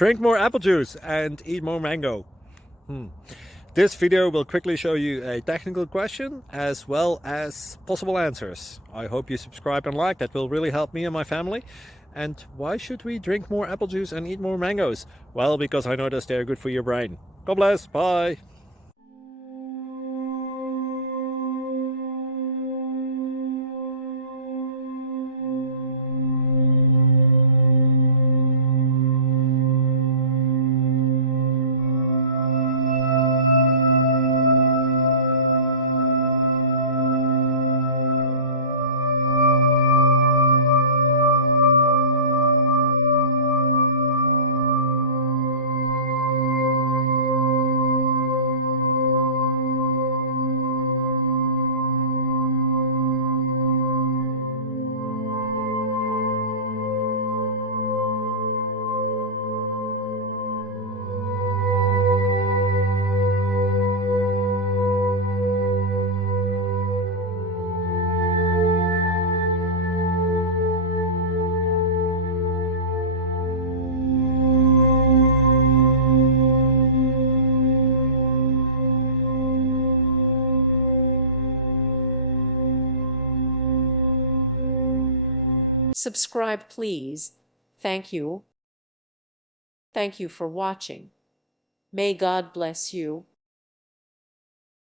Drink more apple juice and eat more mango. This video will quickly show you a technical question as well as possible answers. I hope you subscribe and like, that will really help me and my family. And why should we drink more apple juice and eat more mangoes? Well, because I noticed they're good for your brain. God bless, bye! Subscribe, please. Thank you. Thank you for watching. May God bless you.